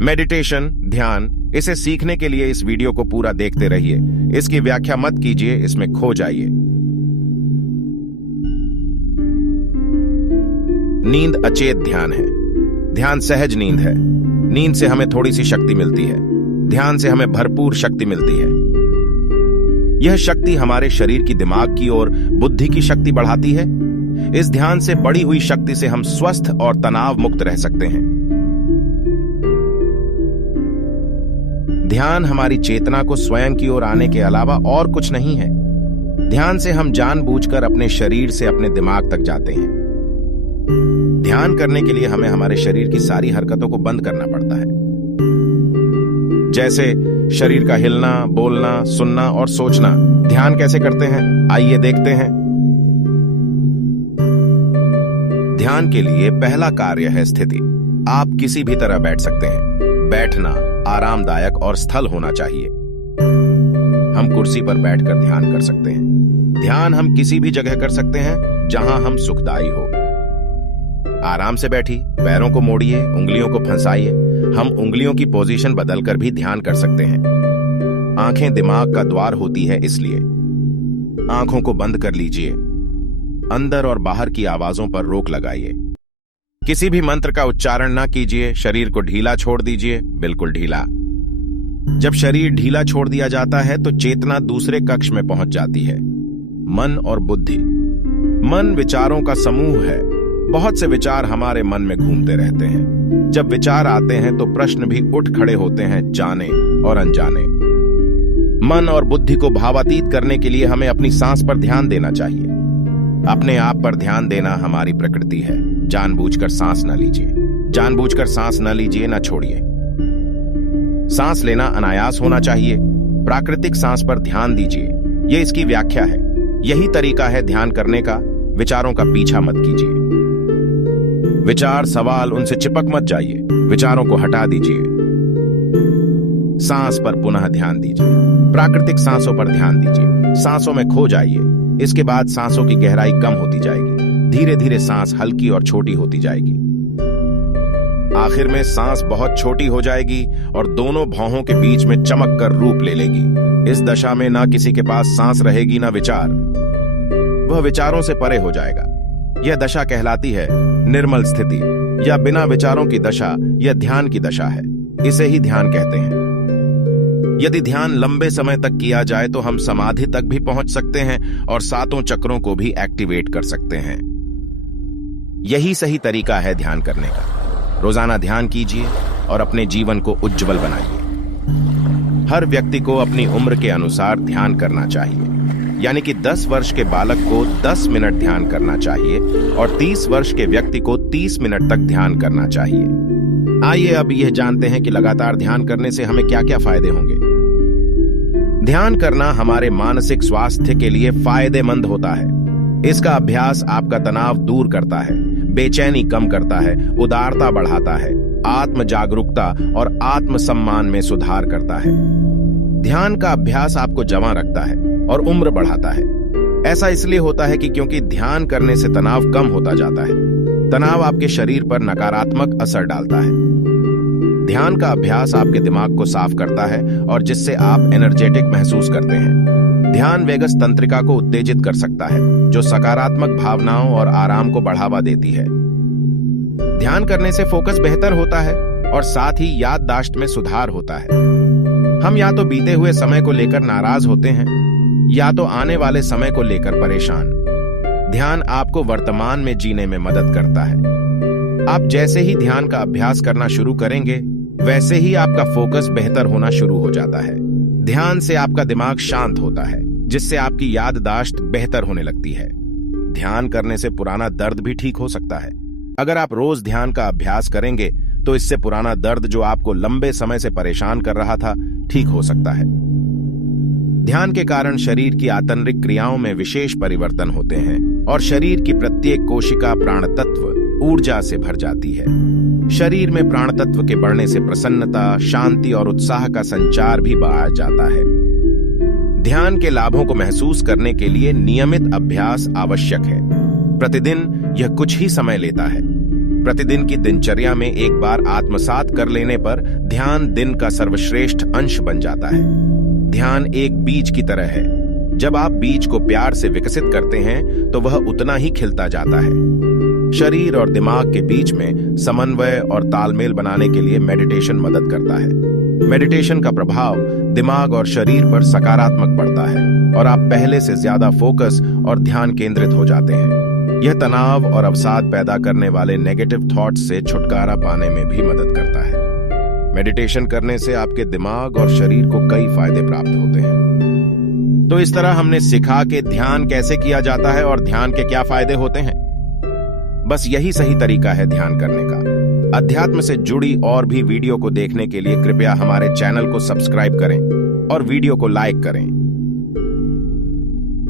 Meditation, ध्यान, इसे सीखने के लिए इस वीडियो को पूरा देखते रहिए। इसकी व्याख्या मत कीजिए, इसमें खो जाइए। नींद अचेत ध्यान है। ध्यान सहज नींद है। नींद से हमें थोड़ी सी शक्ति मिलती है। ध्यान से हमें भरपूर शक्ति मिलती है। यह शक्ति हमारे शरीर की दिमाग की और बुद्धि की शक्ति बढ़ाती है। इस ध्यान से बढ़ी हुई शक्ति से हम स्वस्थ और तनाव मुक्त रह सकते हैं। ध्यान हमारी चेतना को स्वयं की ओर आने के अलावा और कुछ नहीं है। ध्यान से हम जानबूझकर अपने शरीर से अपने दिमाग तक जाते हैं। ध्यान करने के लिए हमें हमारे शरीर की सारी हरकतों को बंद करना पड़ता है, जैसे शरीर का हिलना, बोलना, सुनना और सोचना। ध्यान कैसे करते हैं, आइए देखते हैं। ध्यान के लिए पहला कार्य है स्थिति। आप किसी भी तरह बैठ सकते हैं। बैठना आरामदायक और स्थल होना चाहिए। हम कुर्सी पर बैठकर ध्यान कर सकते हैं। ध्यान हम किसी भी जगह कर सकते हैं जहां हम सुखदायी हो। आराम से बैठिए, पैरों को मोड़िए, उंगलियों को फंसाइए। हम उंगलियों की पोजीशन बदलकर भी ध्यान कर सकते हैं। आंखें दिमाग का द्वार होती है, इसलिए आंखों को बंद कर लीजिए। अंदर और बाहर की आवाजों पर रोक लगाइए। किसी भी मंत्र का उच्चारण ना कीजिए। शरीर को ढीला छोड़ दीजिए, बिल्कुल ढीला। जब शरीर ढीला छोड़ दिया जाता है तो चेतना दूसरे कक्ष में पहुंच जाती है। मन और बुद्धि। मन विचारों का समूह है। बहुत से विचार हमारे मन में घूमते रहते हैं। जब विचार आते हैं तो प्रश्न भी उठ खड़े होते हैं, जाने और अनजाने। मन और बुद्धि को भावातीत करने के लिए हमें अपनी सांस पर ध्यान देना चाहिए। अपने आप पर ध्यान देना हमारी प्रकृति है। जानबूझकर सांस न लीजिए। जानबूझकर सांस न लीजिए, न छोड़िए। सांस लेना अनायास होना चाहिए। प्राकृतिक सांस पर ध्यान दीजिए। यह इसकी व्याख्या है। यही तरीका है ध्यान करने का। विचारों का पीछा मत कीजिए। विचार, सवाल, उनसे चिपक मत जाइए। विचारों को हटा दीजिए। सांस पर पुनः ध्यान दीजिए। प्राकृतिक सांसों पर ध्यान दीजिए। सांसों में खो जाइए। इसके बाद सांसों की गहराई कम होती जाएगी। धीरे धीरे सांस हल्की और छोटी होती जाएगी। आखिर में सांस बहुत छोटी हो जाएगी और दोनों भौहों के बीच में चमक कर रूप ले लेगी। इस दशा में ना किसी के पास सांस रहेगी ना विचार। वह विचारों से परे हो जाएगा। यह दशा कहलाती है निर्मल स्थिति, या बिना विचारों की दशा। यह ध्यान की दशा है। इसे ही ध्यान कहते हैं। यदि ध्यान लंबे समय तक किया जाए तो हम समाधि तक भी पहुंच सकते हैं और सातों चक्रों को भी एक्टिवेट कर सकते हैं। यही सही तरीका है ध्यान करने का। रोजाना ध्यान कीजिए और अपने जीवन को उज्जवल बनाइए। हर व्यक्ति को अपनी उम्र के अनुसार ध्यान करना चाहिए। यानी कि 10 वर्ष के बालक को 10 मिनट ध्यान करना चाहिए और 30 वर्ष के व्यक्ति को 30 मिनट तक ध्यान करना चाहिए। आइए अब यह जानते हैं कि लगातार ध्यान करने से हमें क्या क्या फायदे होंगे। ध्यान करना हमारे मानसिक स्वास्थ्य के लिए फायदेमंद होता है। इसका अभ्यास आपका तनाव दूर करता है, बेचैनी कम करता है, उदारता बढ़ाता है, आत्म जागरूकता और आत्मसम्मान में सुधार करता है। ध्यान का अभ्यास आपको जवां रखता है और उम्र बढ़ाता है। ऐसा इसलिए होता है कि क्योंकि ध्यान करने से तनाव कम होता जाता है। तनाव आपके शरीर पर नकारात्मक असर डालता है। ध्यान का अभ्यास आपके दिमाग को साफ करता है और जिससे आप एनर्जेटिक महसूस करते हैं। ध्यान वेगस तंत्रिका को उत्तेजित कर सकता है, जो सकारात्मक भावनाओं और आराम को बढ़ावा देती है। ध्यान करने से फोकस बेहतर होता है और साथ ही याददाश्त में सुधार होता है। हम या तो बीते हुए समय को लेकर नाराज होते हैं या तो आने वाले समय को लेकर परेशान। ध्यान आपको वर्तमान में जीने में मदद करता है। आप जैसे ही ध्यान का अभ्यास करना शुरू करेंगे, वैसे ही आपका फोकस बेहतर होना शुरू हो जाता है। ध्यान से आपका दिमाग शांत होता है, जिससे आपकी याददाश्त बेहतर होने लगती है। ध्यान करने से पुराना दर्द भी ठीक हो सकता है। अगर आप रोज ध्यान का अभ्यास करेंगे तो इससे पुराना दर्द जो आपको लंबे समय से परेशान कर रहा था, ठीक हो सकता है। ध्यान के कारण शरीर की आंतरिक क्रियाओं में विशेष परिवर्तन होते हैं और शरीर की प्रत्येक कोशिका प्राण तत्व ऊर्जा से भर जाती है। शरीर में प्राण तत्व के बढ़ने से प्रसन्नता, शांति और उत्साह का संचार भी बढ़ जाता है। ध्यान के लाभों को महसूस करने के लिए नियमित अभ्यास आवश्यक है। प्रतिदिन यह कुछ ही समय लेता है। प्रतिदिन की दिनचर्या में एक बार आत्मसात कर लेने पर ध्यान दिन का सर्वश्रेष्ठ अंश बन जाता है। ध्यान एक बीज की तरह है। जब आप बीज को प्यार से विकसित करते हैं तो वह उतना ही खिलता जाता है। शरीर और दिमाग के बीच में समन्वय और तालमेल बनाने के लिए मेडिटेशन मदद करता है। मेडिटेशन का प्रभाव दिमाग और शरीर पर सकारात्मक पड़ता है और आप पहले से ज्यादा फोकस और ध्यान केंद्रित हो जाते हैं। यह तनाव और अवसाद पैदा करने वाले नेगेटिव थॉट्स से छुटकारा पाने में भी मदद करता है। मेडिटेशन करने से आपके दिमाग और शरीर को कई फायदे प्राप्त होते हैं। तो इस तरह हमने सिखा कि ध्यान कैसे किया जाता है और ध्यान के क्या फायदे होते हैं। बस यही सही तरीका है ध्यान करने का। अध्यात्म से जुड़ी और भी वीडियो को देखने के लिए कृपया हमारे चैनल को सब्सक्राइब करें और वीडियो को लाइक करें।